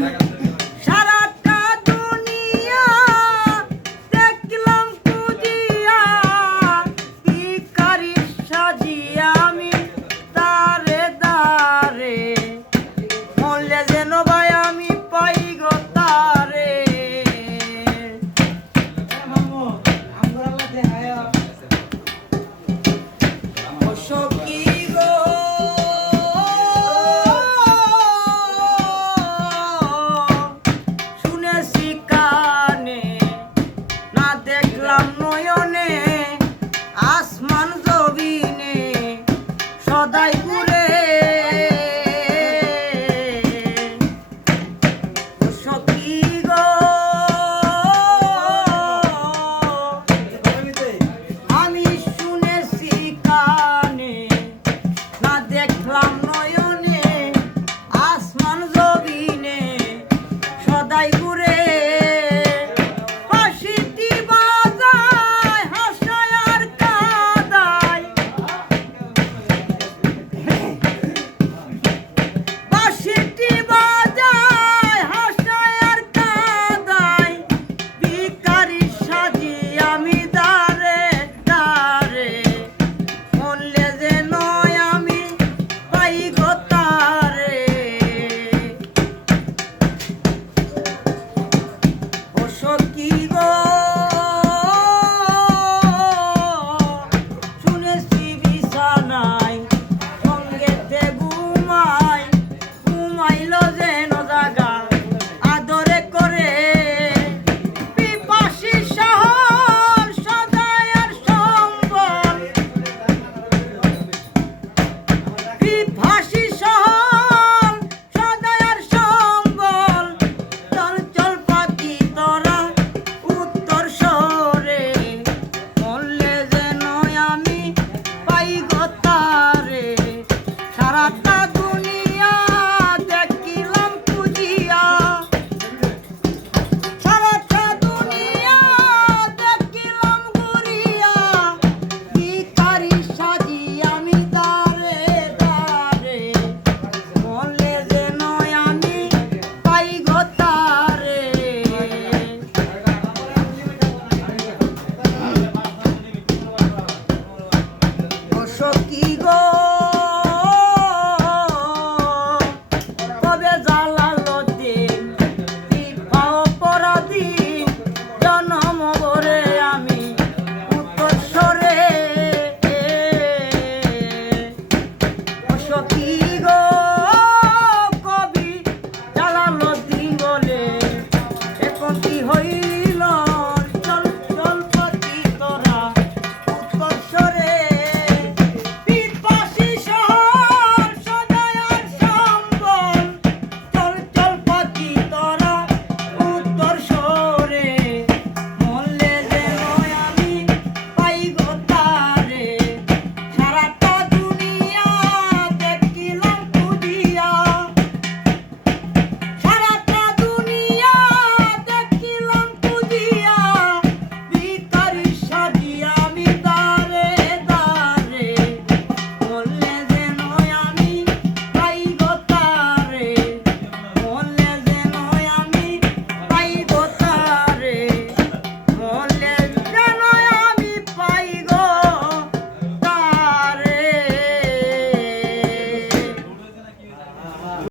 Second.